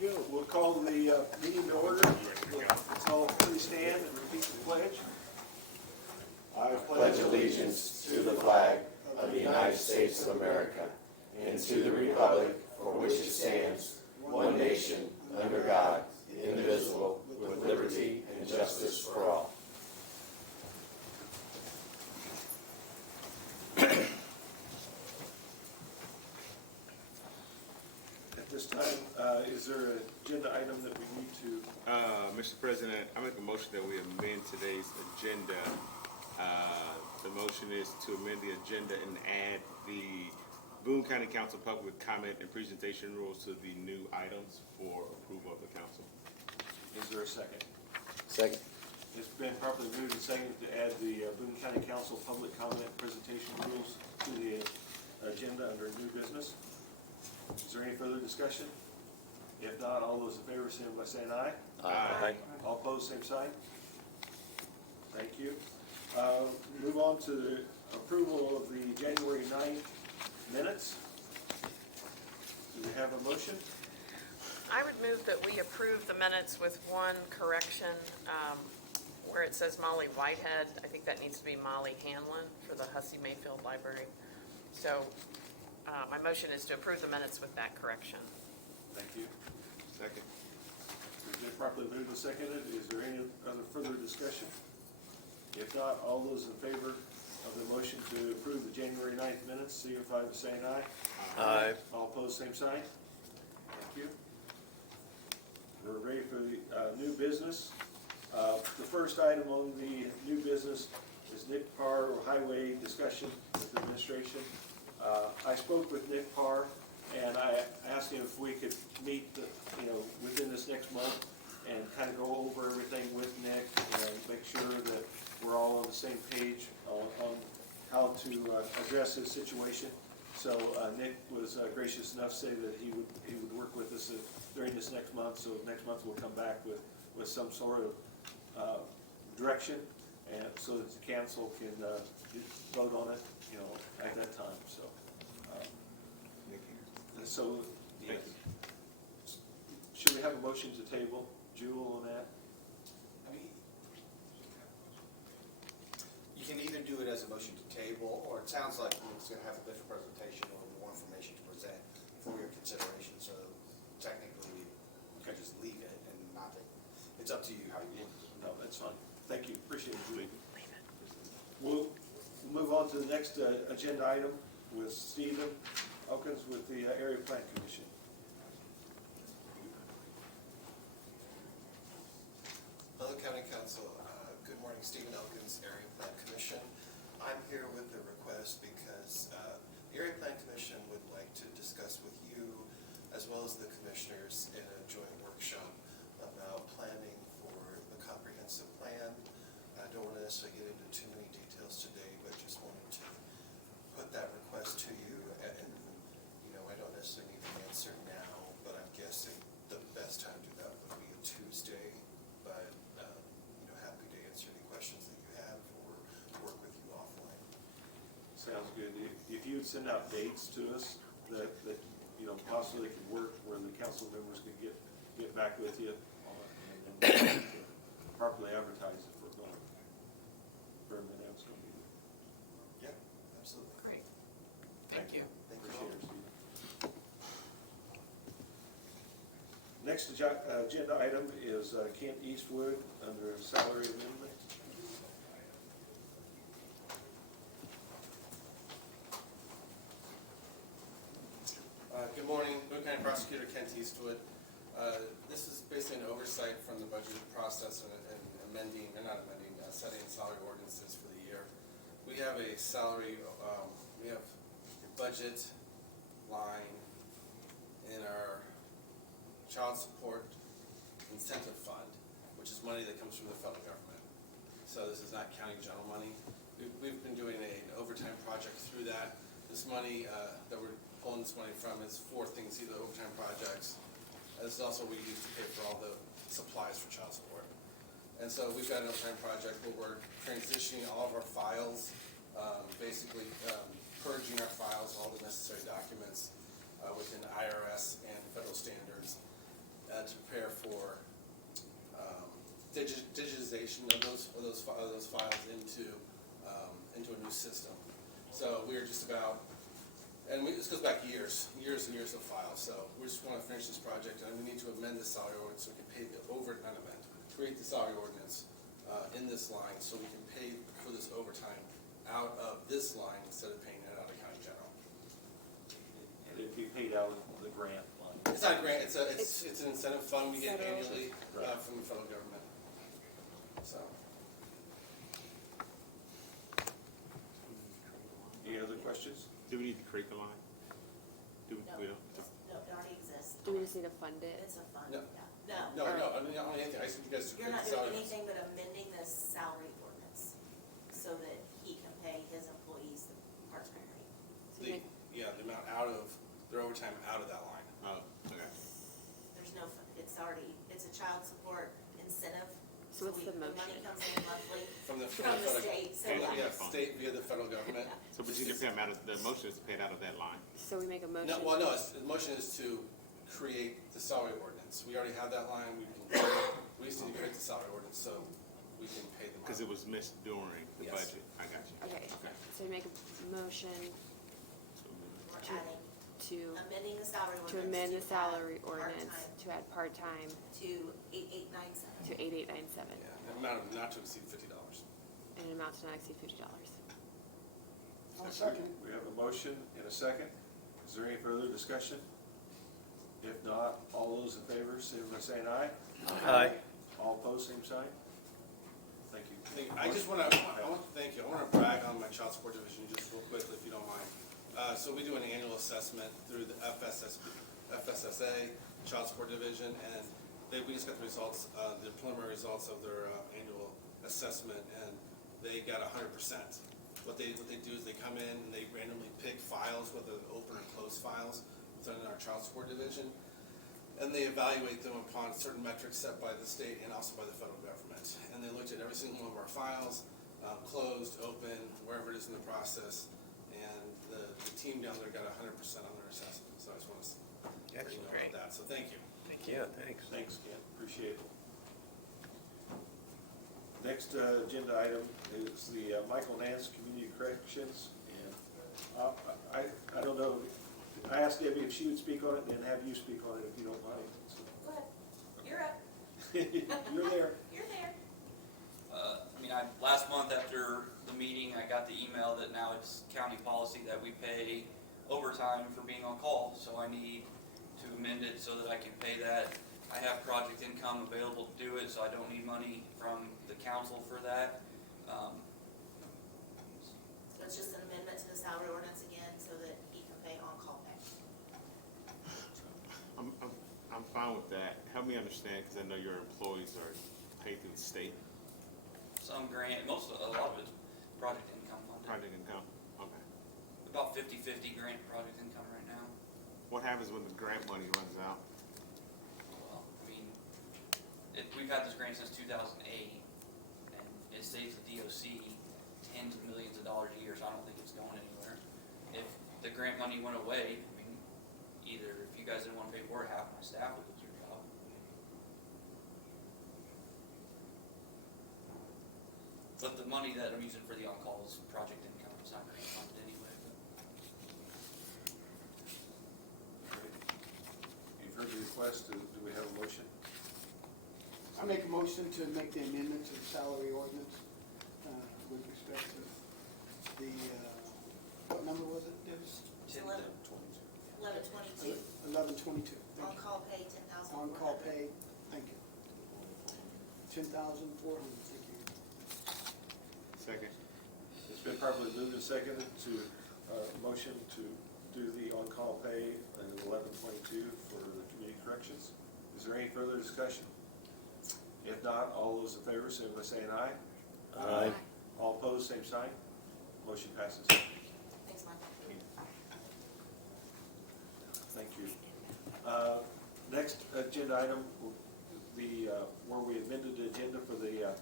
you go. We'll call the meeting to order. Let's all please stand and repeat the pledge. I pledge allegiance to the flag of the United States of America and to the republic for which it stands, one nation, under God, indivisible, with liberty and justice for all. At this time, is there an agenda item that we need to? Mr. President, I make a motion that we amend today's agenda. The motion is to amend the agenda and add the Boone County Council public comment and presentation rules to the new items for approval of the council. Is there a second? Second. It's been properly moved and seconded to add the Boone County Council public comment presentation rules to the agenda under new business. Is there any further discussion? If not, all those in favor, signify by saying aye. Aye. All opposed, same sign. Thank you. Move on to the approval of the January 9th minutes. Do we have a motion? I would move that we approve the minutes with one correction, where it says Molly Whitehead. I think that needs to be Molly Hanlon for the Hussey Mayfield Library. So my motion is to approve the minutes with that correction. Thank you. Second. It's been properly moved and seconded. Is there any other further discussion? If not, all those in favor of the motion to approve the January 9th minutes, signify by saying aye. Aye. All opposed, same sign. Thank you. We're ready for the new business. The first item on the new business is Nick Parr highway discussion with the administration. I spoke with Nick Parr and I asked him if we could meet within this next month and kind of go over everything with Nick and make sure that we're all on the same page on how to address his situation. So Nick was gracious enough to say that he would work with us during this next month. So next month we'll come back with some sort of direction, and so that the council can vote on it, at that time. So yes. Should we have a motion to table, Jewel, on that? I mean, you can either do it as a motion to table, or it sounds like it's going to have a different presentation or more information to present for your consideration. So technically, you can just leave it and not. It's up to you how you want it. No, that's fine. Thank you. Appreciate it, Julie. We'll move on to the next agenda item with Stephen Elkins with the Area Plan Commission. Hello, County Council. Good morning, Stephen Elkins, Area Plan Commission. I'm here with a request because the Area Plan Commission would like to discuss with you, as well as the commissioners, in a joint workshop about planning for the comprehensive plan. I don't want to necessarily get into too many details today, but just wanted to put that request to you. And I don't necessarily need an answer now, but I'm guessing the best time to do that would be a Tuesday. But happy to answer any questions that you have or work with you offline. Sounds good. If you would send out dates to us that possibly could work, where the council members could get back with you and properly advertise if we're going for a minute. It's going to be good. Yeah, absolutely. Great. Thank you. Thank you. Appreciate it, Steve. Next agenda item is Kent Eastwood under salary amendment. Good morning, Boone County Prosecutor Kent Eastwood. This is basically an oversight from the budget process and setting salary ordinances for the year. We have a salary, we have a budget line in our child support incentive fund, which is money that comes from the federal government. So this is not county general money. We've been doing an overtime project through that. This money that we're pulling this money from is for things, either overtime projects. This is also what we use to pay for all the supplies for child support. And so we've got an overtime project where we're transitioning all of our files, basically purging our files, all the necessary documents within IRS and federal standards. to prepare for digitization of those files into a new system. So we are just about, and this goes back years and years of files. So we just want to finish this project, and we need to amend the salary ordinance so we can pay create the salary ordinance in this line, so we can pay for this overtime out of this line instead of paying it out of county general. And it'd be paid out of the grant line. It's not a grant, it's an incentive fund we get Federal. annually Right. from the federal government. So, Any other questions? Do we need to create the line? We don't? No, it already exists. Do we just need to fund it? It's a fund, No. yeah. no, I mean, not only anything, I just need you guys to You're create not the doing salary. anything but amending the salary ordinance so that he can pay his employees the part-time rate. So we make- Yeah, the amount out of, their overtime out of that line. Oh, okay. There's no, it's already, it's a child support incentive. So what's the money motion? comes in monthly From the from the federal- state, so from the- yeah. Yeah, state via the federal government. So we need to pay them out of, the motion is to pay it out of that line. So we make a motion. No, well, no, the motion is to create the salary ordinance. We already have that line, we just need to create the salary ordinance so we can pay them. Because it was missed during the Yes. budget. I got you. Okay, Okay. so we make a motion We're adding, to amending the salary ordinance. amend the to salary add ordinance part-time to add part-time To 8897. to 8897 Yeah, an amount of not to exceed $50. and an amount to not exceed $50. We have a motion and a second. Is there any further discussion? If not, all those in favor, say by saying aye. Aye. All opposed, same sign. Thank you. I just want to, thank you. I want to brag on my child support division just real quickly, if you don't mind. So we do an annual assessment through the FSSA, Child Support Division, and we just got the results, the preliminary results of their annual assessment, and they got 100%. What they do is they come in and they randomly pick files, whether they're open or closed files, within our Child Support Division, and they evaluate them upon certain metrics set by the state and also by the federal government. And they looked at every single one of our files, closed, open, wherever it is in the process, and the team down there got 100% on their assessment. So I just want to let you know Great. about that. So thank you. Yeah, thanks. Thanks, Ken, appreciate it. Next agenda item is the Michael Nance Community Corrections. And I don't know, I asked Debbie if she would speak on it, and then have you speak on it if you don't mind. Go ahead. You're up. You're there. You're there. Last month after the meeting, I got the email that now it's county policy that we pay overtime for being on call, so I need to amend it so that I can pay that. I have project income available to do it, so I don't need money from the council for that. So it's just an amendment to the salary ordinance again so that he can pay on-call pay. I'm fine with that. Help me understand, because I know your employees are paid through the state. Some grant, a lot of it's project income funded. Project income, okay. About 50-50 grant project income right now. What happens when the grant money runs out? Well, we've had this grant since 2008, and it saves the DOC tens of millions of dollars a year, so I don't think it's going anywhere. If the grant money went away, either if you guys didn't want to pay for it, half my staff would lose their job. But the money that I'm using for the on-call is project income, it's not grant funded anyway. You've heard the request, do we have a motion? I make a motion to make the amendment to the salary ordinance with respect to the, what number was it, Dennis? It's 1122. 1122. On-call pay, 10,000. On-call pay, thank you. 10,400, thank you. Second. It's been properly moved and seconded to motion to do the on-call pay in 1122 for the community corrections. Is there any further discussion? If not, all those in favor, say by saying aye. Aye. All opposed, same sign. Motion passes. Thanks, Mike. Thank you. Next agenda item, where we amended the agenda for the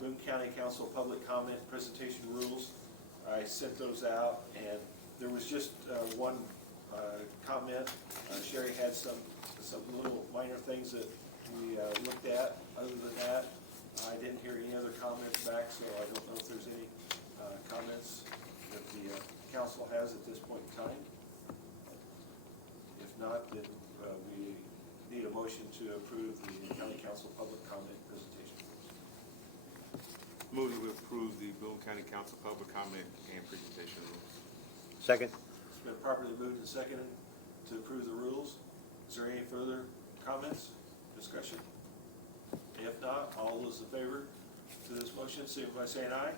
Boone County Council Public Comment Presentation Rules. I sent those out, and there was just one comment. Sherry had some little minor minor things that we looked at. Other than that, I didn't hear any other comments back, so I don't know if there's any comments that the council has at this point in time. If not, then we need a motion to approve the county council public comment presentation. Move to approve the Boone County Council public comment and presentation rules. Second. It's been properly moved and seconded to approve the rules. Is there any further comments, discussion? If not, all those in favor to this motion, signify by saying aye.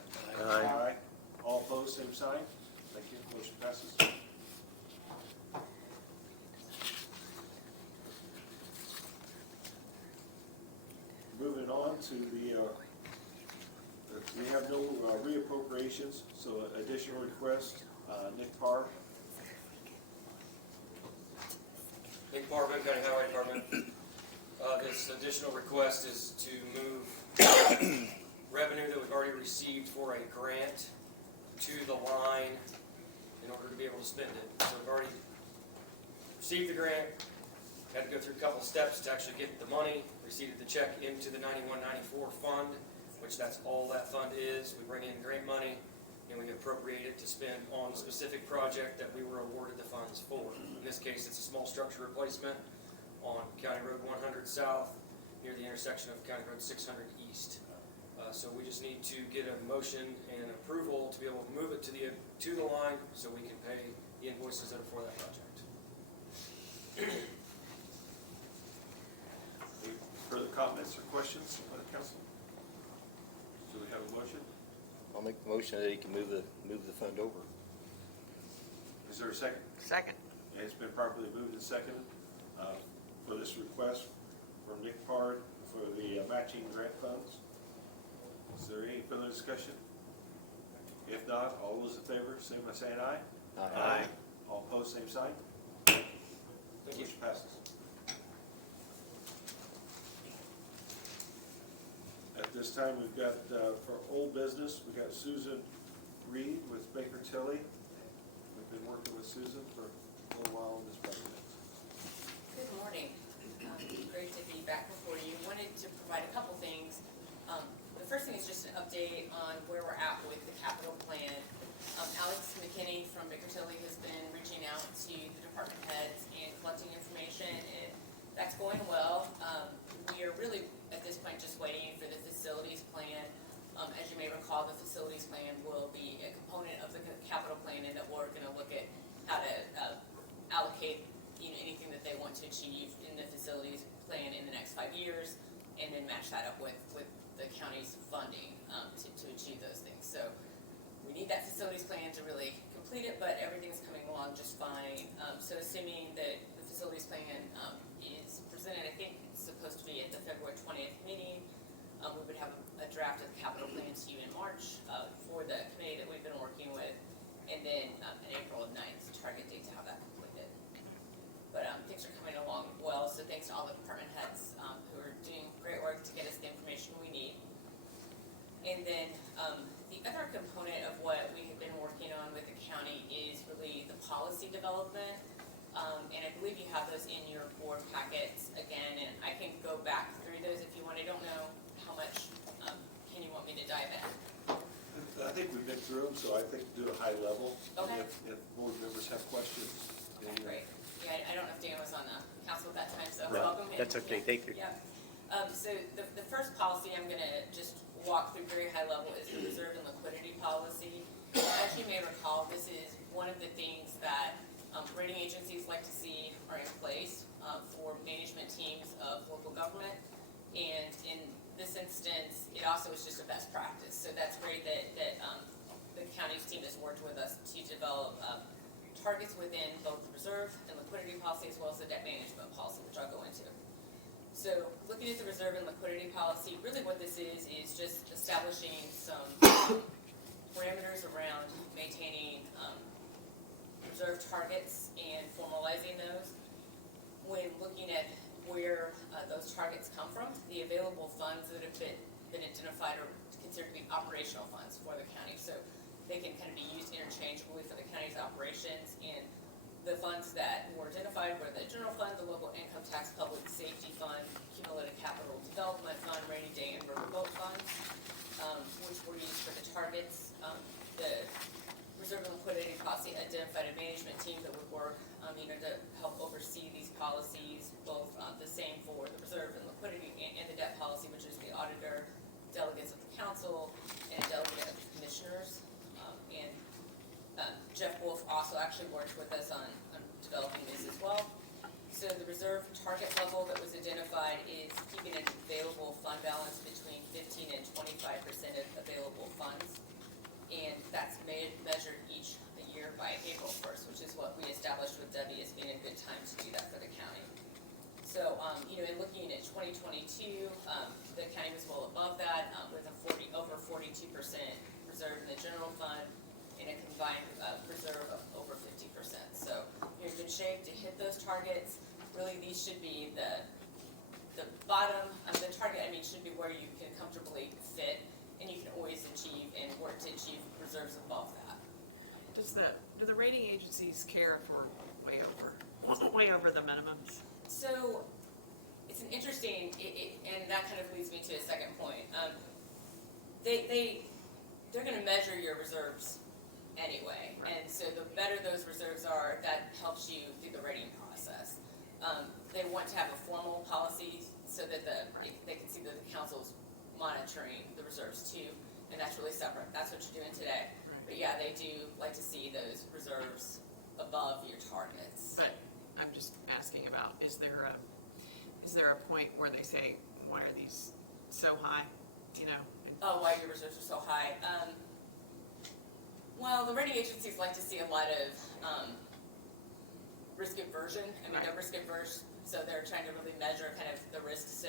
Aye. All opposed, same sign. Thank you. Motion passes. Moving on to we have no reappropriations, so additional request, Nick Parr. Nick Parr, Boone County Highway Department. This additional request is to move revenue that we've already received for a grant to the line in order to be able to spend it. So we've already received the grant, had to go through a couple of steps to actually get the money, received the check into the 9194 fund, which that's all that fund is. We bring in grant money and we appropriate it to spend on a specific project that we were awarded the funds for. In this case, it's a small structure replacement on County Road 100 South near the intersection of County Road 600 East. So we just need to get a motion and approval to be able to move it to the line so we can pay the invoices that are for that project. Any further comments or questions by the council? Do we have a motion? I'll make the motion that he can move the fund over. Is there a second? Second. It's been properly moved and seconded for this request from Nick Parr for the matching grant funds. Is there any further discussion? If not, all those in favor, say by saying aye. Aye. All opposed, same sign. Thank you. Motion passes. At this time, we've got, for old business, we've got Susan Reed with Baker Tilly. We've been working with Susan for a little while on this project. Good morning. Great to be back before you. Wanted to provide a couple things. The first thing is just an update on where we're at with the capital plan. Alex McKinney from Baker Tilly has been reaching out to the department heads and collecting information, and that's going well. We are really, at this point, just waiting for the facilities plan. As you may recall, the facilities plan will be a component of the capital plan, and that we're going to look at how to allocate anything that they want to achieve in the facilities plan in the next 5 years, and then match that up with the county's funding to achieve those things. So we need that facilities plan to really complete it, but everything's coming along just fine. So assuming that the facilities plan is presented, I think it's supposed to be at the February 20th meeting. We would have a draft of the capital plan to you in March for the committee that we've been working with, and then in April 9th, target date to have that completed. But things are coming along well, so thanks to all the department heads who are doing great work to get us the information we need. And then the other component of what we have been working on with the county is really the policy development. And I believe you have those in your board packets again, and I can go back through those if you want. I don't know how much can you want me to dive in? I think we've been through them, so I think do a high level. Okay. If board members have questions. then, Great. Yeah, I don't know if Dan was on the council at that time, so No, welcome him. that's okay. Thank you. Yeah. So the first policy I'm going to just walk through very high level is the reserve and liquidity policy. As you may recall, this is one of the things that rating agencies like to see are in place for management teams of local government. And in this instance, it also is just a best practice. So that's great that the county's team has worked with us to develop targets within both the reserve and liquidity policy as well as the debt management policy, which I'll go into. So looking at the reserve and liquidity policy, really what this is just establishing some parameters around maintaining reserve targets and formalizing those. When looking at where those targets come from, the available funds that have been identified are considered to be operational funds for the county. So they can kind of be used interchangeably for the county's operations, and the funds that were identified were the general fund, the local income tax, public safety fund, which were used for the targets. The reserve and liquidity policy identified a management team that would work, to help oversee these policies, both the same for the reserve and liquidity and the debt policy, which is the auditor, delegates of the council, and a delegate of the commissioners. And Jeff Wolf also actually worked with us on developing this as well. So the reserve target level that was identified is keeping an available fund balance between 15 and 25% of available funds. And that's measured each year by April 1st, which is what we established with Debbie as being a good time to do that for the county. So, in looking at 2022, the county was well above that, with a over 42% reserve in the general fund and a combined reserve of over 50%. So you're in good shape to hit those targets. Really, these should be the bottom of the target. Should be where you can comfortably fit, and you can always achieve and work to achieve reserves above that. Do the rating agencies care if we're way over the minimums? So it's an interesting, and that kind of leads me to a second point. They're going to measure your reserves anyway, and so the better those reserves are, that helps you through the rating process. They want to have a formal policy so that they can see that the council's monitoring the reserves too, and that's really separate. That's what you're doing today. But yeah, they do like to see those reserves above your targets. But I'm just asking about, is there a point where they say, why are these so high, Oh, why your reserves are so high? Well, the rating agencies like to see a lot of risk aversion. They're risk averse, so they're trying to really measure kind of the risk. So,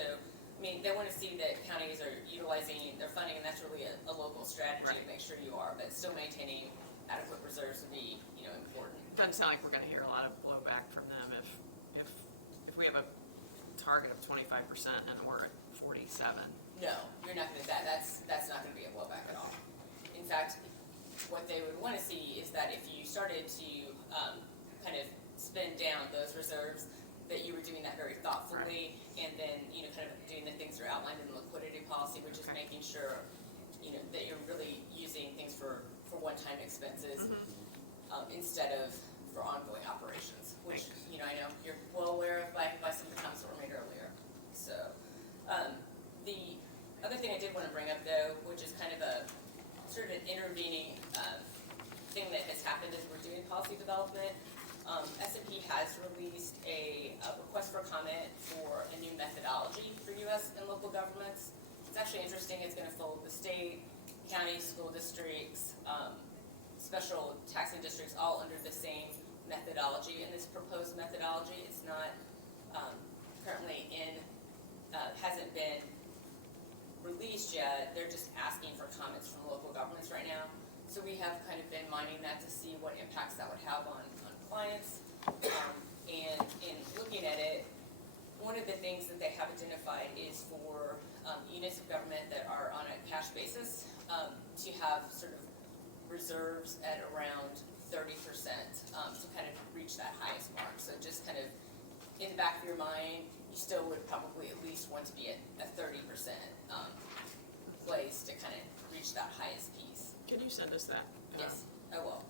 they want to see that counties are utilizing their funding, and that's really a local strategy to make sure you are, but still maintaining adequate reserves would be, important. Doesn't sound like we're going to hear a lot of blowback from them if we have a target of 25% and we're at 47. No, you're not going to. That's not going to be a blowback at all. In fact, what they would want to see is that if you started to kind of spend down those reserves, that you were doing that very thoughtfully, and then kind of doing the things that are outlined in the liquidity policy, which is making sure that you're really using things for one-time expenses instead of for ongoing operations, which I know you're well aware of by some of the comments that were made earlier. So the other thing I did want to bring up, though, which is kind of a sort of an intervening thing that has happened as we're doing policy development. S&P has released a request for comment for a new methodology for U.S. and local governments. It's actually interesting. It's going to fold the state, county, school districts, special taxing districts all under the same methodology. And this proposed methodology is not currently hasn't been released yet. They're just asking for comments from local governments right now. So we have kind of been mining that to see what impacts that would have on clients. And in looking at it, one of the things that they have identified is for units of government that are on a cash basis to have sort of reserves at around 30% to kind of reach that highest mark. So just kind of in the back of your mind, you still would probably at least want to be at a 30% place to kind of reach that highest piece. Can you send us that? Yes, I will.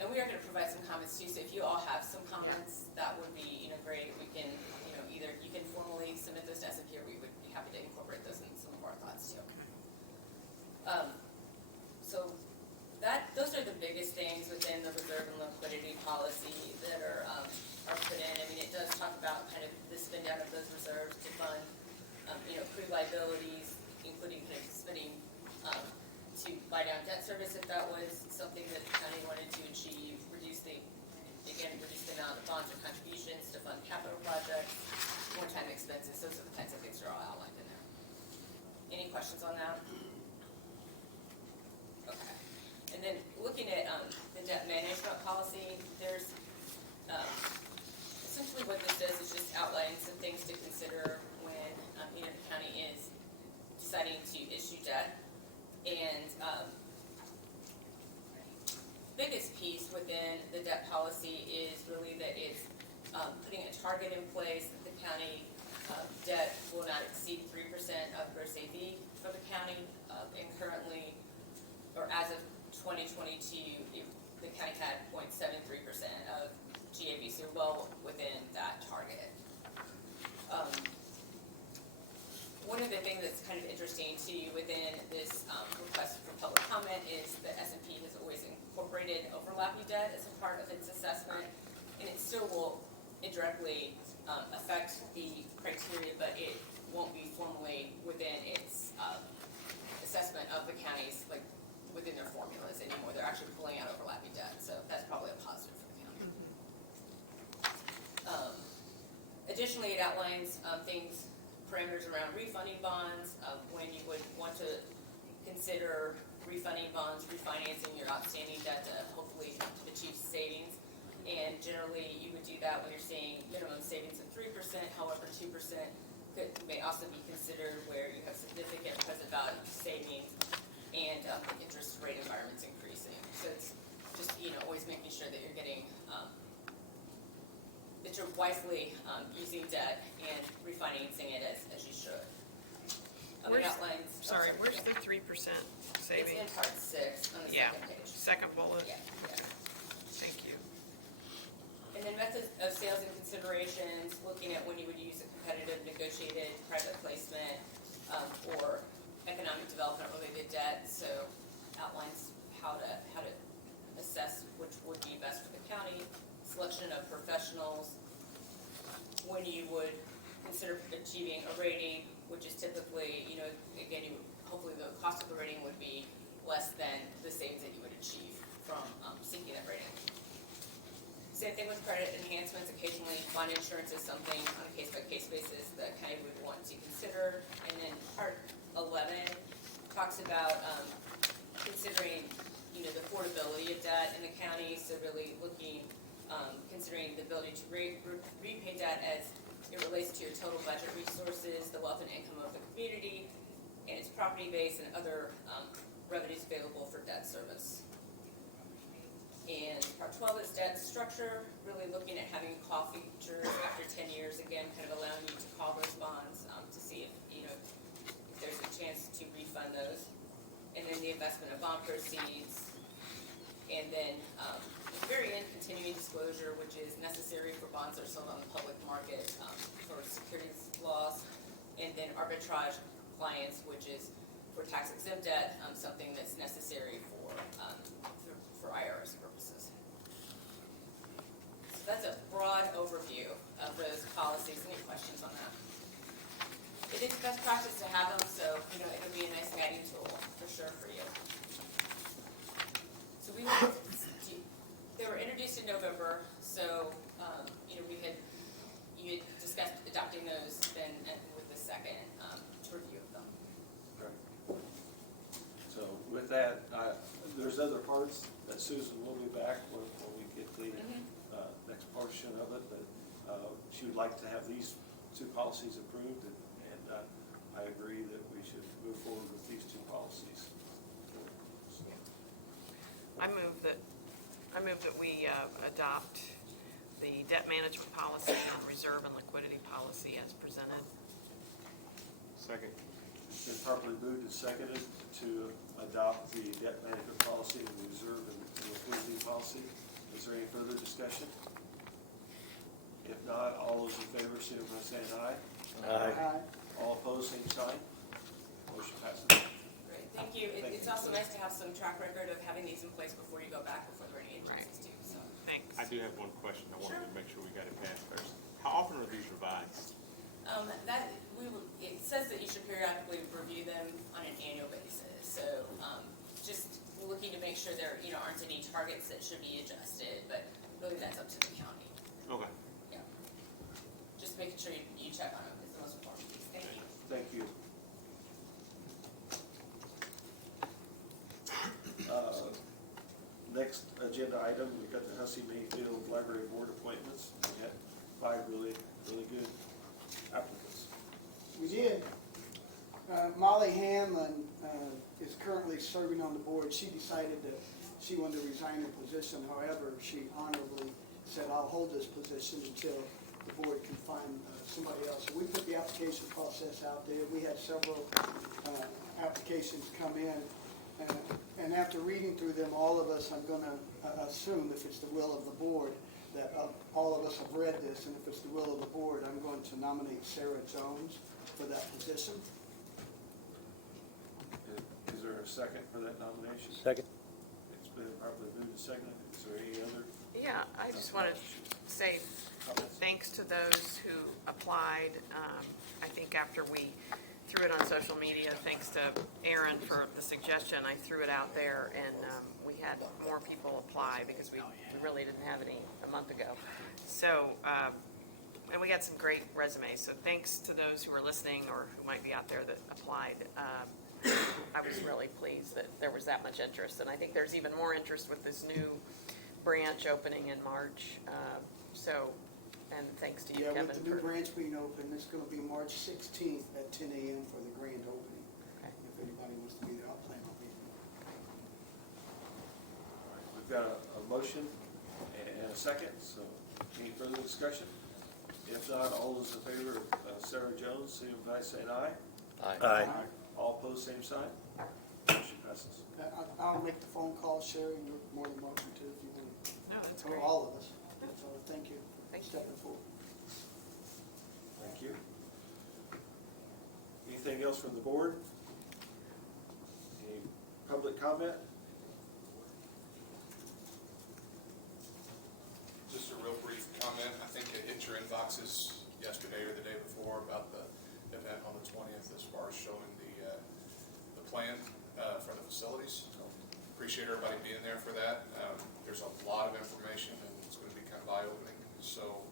And we are going to provide some comments too, so if you all have some comments, that would be great. We can, either you can formally submit those to S&P, or we would be happy to incorporate those in some of our thoughts too. So those are the biggest things within the reserve and liquidity policy that are put in. It does talk about kind of the spend down of those reserves to fund, pre-liabilities, including kind of spending to buy down debt service if that was something that the county wanted to achieve, reduce the amount of bonds or contributions to fund capital projects, one-time expenses. Those are the kinds of things that are all outlined in there. Any questions on that? Okay. And then looking at the debt management policy, there's essentially what this does is just outline some things to consider when the county is deciding to issue debt. And biggest piece within the debt policy is really that it's putting a target in place that the county debt will not exceed 3% of gross AV for the county, the county had 0.73% of GAV, so well within that target. One of the things that's kind of interesting to you within this request for public comment is that S&P has always incorporated overlapping debt as a part of its assessment, and it still will indirectly affect the criteria, but it won't be formally within its assessment of the counties, like within their formulas anymore. They're actually pulling out overlapping debt, so that's probably a positive for the county. Additionally, it outlines things, parameters around refunding bonds, when you would want to consider refunding bonds, refinancing your outstanding debt to hopefully achieve savings. And generally, you would do that when you're seeing minimum savings of 3%, however, 2% may also be considered where you have significant present value savings and the interest rate environment's increasing. So it's just, always making sure that you're getting, that you're wisely using debt and refinancing it as you should. It outlines. Where's the 3% savings? It's in part 6 on the second page. Second bullet. Yeah. Thank you. And then methods of sales and considerations, looking at when you would use a competitive negotiated private placement or economic development related debt. So outlines how to assess which would be best for the county. Selection of professionals, when you would consider achieving a rating, which is typically, again, hopefully the cost of the rating would be less than the savings that you would achieve from seeking that rating. Same thing with credit enhancements. Occasionally, bond insurance is something on a case-by-case basis that county would want to consider. And then part 11 talks about considering, the affordability of debt in the county. So really looking, considering the ability to repay debt as it relates to your total budget resources, the wealth and income of the community, and its property base and other revenues available for debt service. And part 12 is debt structure, really looking at having call features after 10 years, again, kind of allowing you to call those bonds to see if, if there's a chance to refund those. And then the investment of bond proceeds. And then at the very end, continuing disclosure, which is necessary for bonds that are sold on the public market for securities laws. And then arbitrage compliance, which is for tax exempt debt, something that's necessary for IRS purposes. So that's a broad overview of those policies. Any questions on that? It is best practice to have them, so it'll be a nice guiding tool for sure for you. So they were introduced in November, so you had discussed adopting those then with the second review of them. Right. So with that, there's other parts that Susan will be back when we get the next portion of it, but she would like to have these two policies approved, and I agree that we should move forward with these two policies. I move that we adopt the debt management policy and reserve and liquidity policy as presented. Second. It's been properly moved and seconded to adopt the debt management policy and the reserve and liquidity policy. Is there any further discussion? If not, all those in favor, signify by saying aye. Aye. All opposed, same sign. Motion passes. Great, thank you. It's also nice to have some track record of having these in place before you go back before the rating agencies too. So. Thanks. I do have one question. I wanted to make sure we got it passed first. How often are these revised? It says that you should periodically review them on an annual basis. So just looking to make sure there aren't any targets that should be adjusted, but really that's up to the county. Okay. Yeah. Just making sure you check on them is the most important piece. Thank you. Thank you. Next agenda item, we've got the Hussey Mayfield Library Board appointments. We had 5 really good applicants. We did. Molly Hanlon is currently serving on the board. She decided that she wanted to resign her position. However, she honorably said, I'll hold this position until the board can find somebody else. So we put the application process out there. We had several applications come in. And after reading through them, all of us, I'm gonna assume, if it's the will of the board, that all of us have read this, and if it's the will of the board, I'm going to nominate Sarah Jones for that position. Is there a second for that nomination? Second. It's been properly moved and seconded. Is there any other Yeah, I just wanted to say comments? thanks to those who applied. I think after we threw it on social media, thanks to Aaron for the suggestion, I threw it out there, and we had more people apply because we really didn't have any a month ago. So, and we got some great resumes, so thanks to those who are listening or who might be out there that applied. I was really pleased that there was that much interest, and I think there's even more interest with this new branch opening in March. And thanks to you, Yeah, Kevin. with the new for- branch being open, it's gonna be March 16th at 10 a.m. for the grand opening. Okay. If anybody wants to be there, I'll plan on being there. All right, we've got a motion and a second, so any further discussion? If not, all those in favor of Sarah Jones, signify by saying aye. Aye. All opposed, same sign. Motion passes. I'll make the phone call, Sherry, you're more than welcome to if you want. No, that's For great. all of us. So thank you Thank for you. stepping forward. Thank you. Anything else from the board? Any public comment? Just a real brief comment. I think it hit your inboxes yesterday or the day before about the event on the 20th as far as showing the plan for the facilities. Appreciate everybody being there for that. There's a lot of information and it's going to be kind of eye-opening. So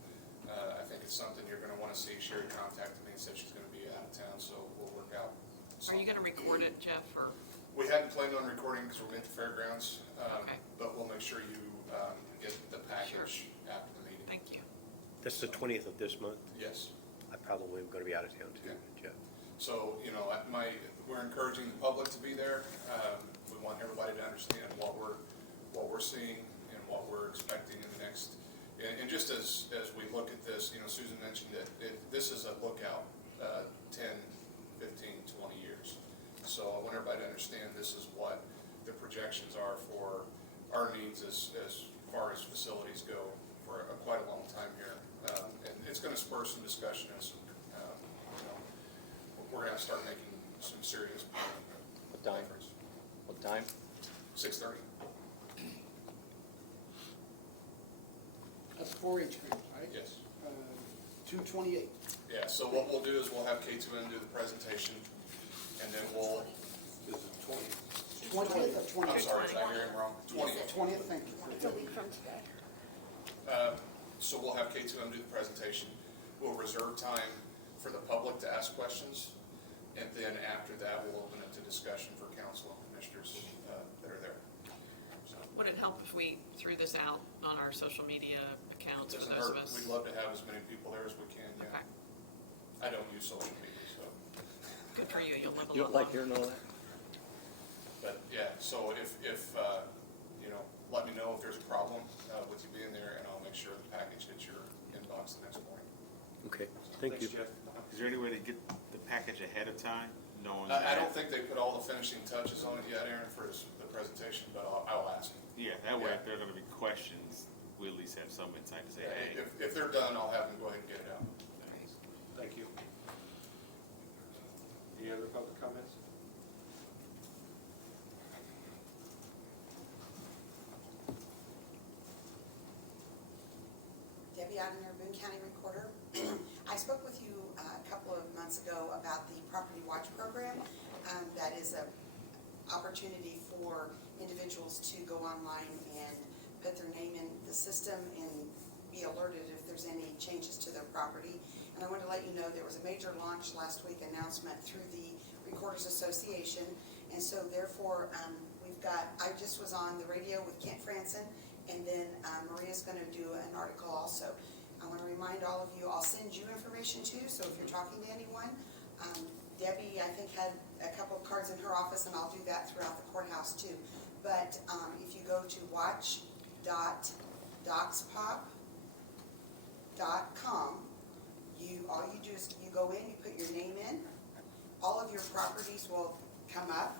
I think it's something you're going to want to see. Sherry contacted me and said she's going to be out of town, so we'll work out. Are you going to record it, Jeff, or? We hadn't planned on recording because we're at the fairgrounds, Okay. but we'll make sure you get the package after the meeting. Thank you. This is the 20th of this month. Yes. I probably am going to be out of town too, Jeff. So, we're encouraging the public to be there. We want everybody to understand what we're seeing and what we're expecting in the next. And just as we look at this, Susan mentioned that this is a lookout 10, 15, 20 years. So I want everybody to understand this is what the projections are for our needs as far as facilities go for quite a long time here. And it's going to spur some discussion and some, we're going to start making some serious What time? efforts. What time? 6:30. That's 4-H grant, right? Yes. 228. Yeah, so what we'll do is we'll have K2M do the presentation, and then we'll, This is 20. 20th or I'm 20th? sorry, did I hear him wrong? 20th. 20th, thank you. It's a week from today. So we'll have K2M do the presentation. We'll reserve time for the public to ask questions, and then after that, we'll open it to discussion for council and commissioners that are there. So, Would it help if we threw this out on our social media accounts for doesn't those of hurt. us? We'd love to have as many people there as we can, yeah. Okay, I don't use social media, so. good for you, you'll live a You lot don't like longer. hearing all that? But, yeah, so if let me know if there's a problem with you being there, and I'll make sure the package hits your inbox the next morning. Okay, thank you. Thanks, Jeff. Is there any way to get the package ahead of time, knowing I that? don't think they put all the finishing touches on it yet, Aaron, for the presentation, but I'll ask. Yeah, that way, Yeah. if there are gonna be questions, we at least have some insight to say, hey. If they're done, I'll have them go ahead and get it out. Thank you. Any other public comments? Debbie Ogdener, Boone County Recorder. I spoke with you a couple of months ago about the Property Watch Program. That is an opportunity for individuals to go online and put their name in the system and be alerted if there's any changes to their property. And I wanted to let you know there was a major launch last week announcement through the Recorders Association. And so therefore, I just was on the radio with Kent Franson, and then Maria's going to do an article also. I want to remind all of you, I'll send you information too, so if you're talking to anyone, Debbie, I think, had a couple of cards in her office, and I'll do that throughout the courthouse too. But if you go to watch.doxpop.com, all you do is you go in, you put your name in, all of your properties will come up.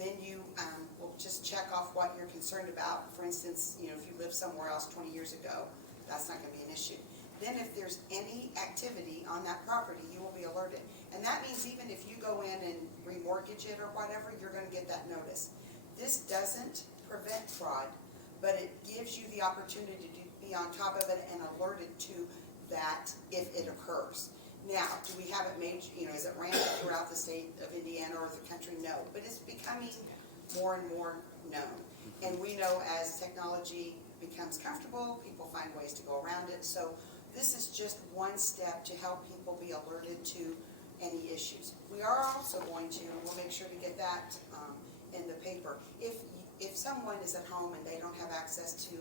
then you will just check off what you're concerned about. For instance, you know, if you lived somewhere else 20 years ago, that's not going to be an issue. Then if there's any activity on that property, you will be alerted. And that means even if you go in and remortgage it or whatever, you're going to get that notice. This doesn't prevent fraud, but it gives you the opportunity to be on top of it and alerted to that if it occurs. Now, do we have it made, you know, is it rampant throughout the state of Indiana or the country? No, but it's becoming more and more known. And we know as technology becomes comfortable, people find ways to go around it. So this is just one step to help people be alerted to any issues. We are also going to, we'll make sure to get that in the paper. If someone is at home and they don't have access to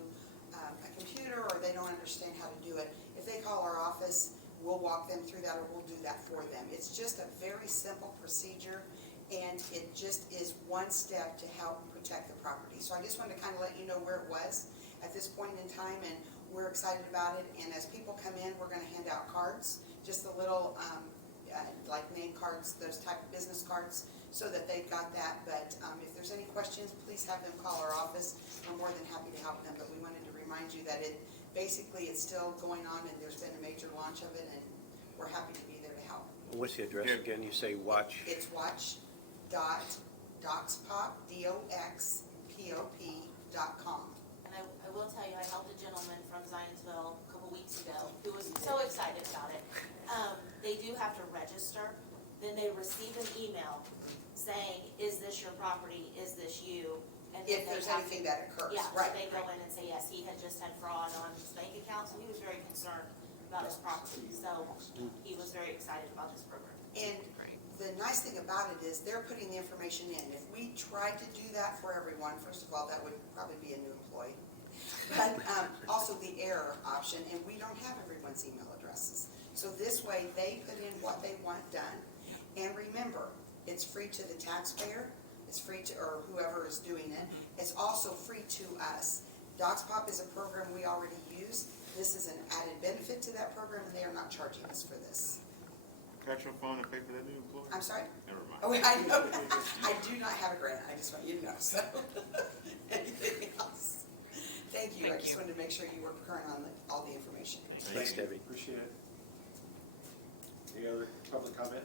a computer or they don't understand how to do it, if they call our office, we'll walk them through that or we'll do that for them. It's just a very simple procedure and it just is one step to help protect the property. So I just wanted to kind of let you know where it was at this point in time, and we're excited about it. And as people come in, we're going to hand out cards, just the little like name cards, those type of business cards, so that they've got that. But if there's any questions, please have them call our office. We're more than happy to help them, but we wanted to remind you that basically it's still going on and there's been a major launch of it, and we're happy to be there to help. What's the address again? You say watch? It's watch.doxpop.com. And I will tell you, I helped a gentleman from Zionsville a couple weeks ago who was so excited about it. They do have to register, then they receive an email saying, is this your property, is this you? And then If there's they have anything to, that occurs, yeah, right. so they go in and say, yes, he had just had fraud on his bank account, so he was very concerned about his property. So he was very excited about this program. And the nice thing about it is they're putting the information in. If we tried to do that for everyone, first of all, that would probably be a new employee. But also the error option, and we don't have everyone's email addresses. So this way, they put in what they want done. And remember, it's free to the taxpayer, it's free to, or whoever is doing it. It's also free to us. DocsPop is a program we already use. This is an added benefit to that program, and they are not charging us for this. Got your phone and pay for that new employee? I'm sorry? Never mind. Oh, I know. I do not have a grant. I just want you to know. So, anything else? Thank you. I just wanted to make sure you were current on all the information. Thanks, Debbie. Appreciate it. Any other public comment?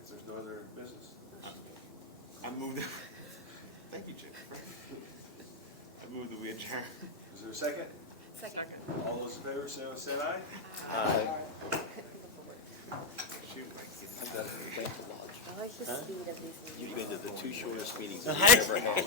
If there's no other business. I moved. Thank you, Jim. I moved that we adjourn. Is there a second? Second. All those in favor, say aye. Shoot, like, I like the speed of these meetings. You've been to the two shortest meetings we've ever had.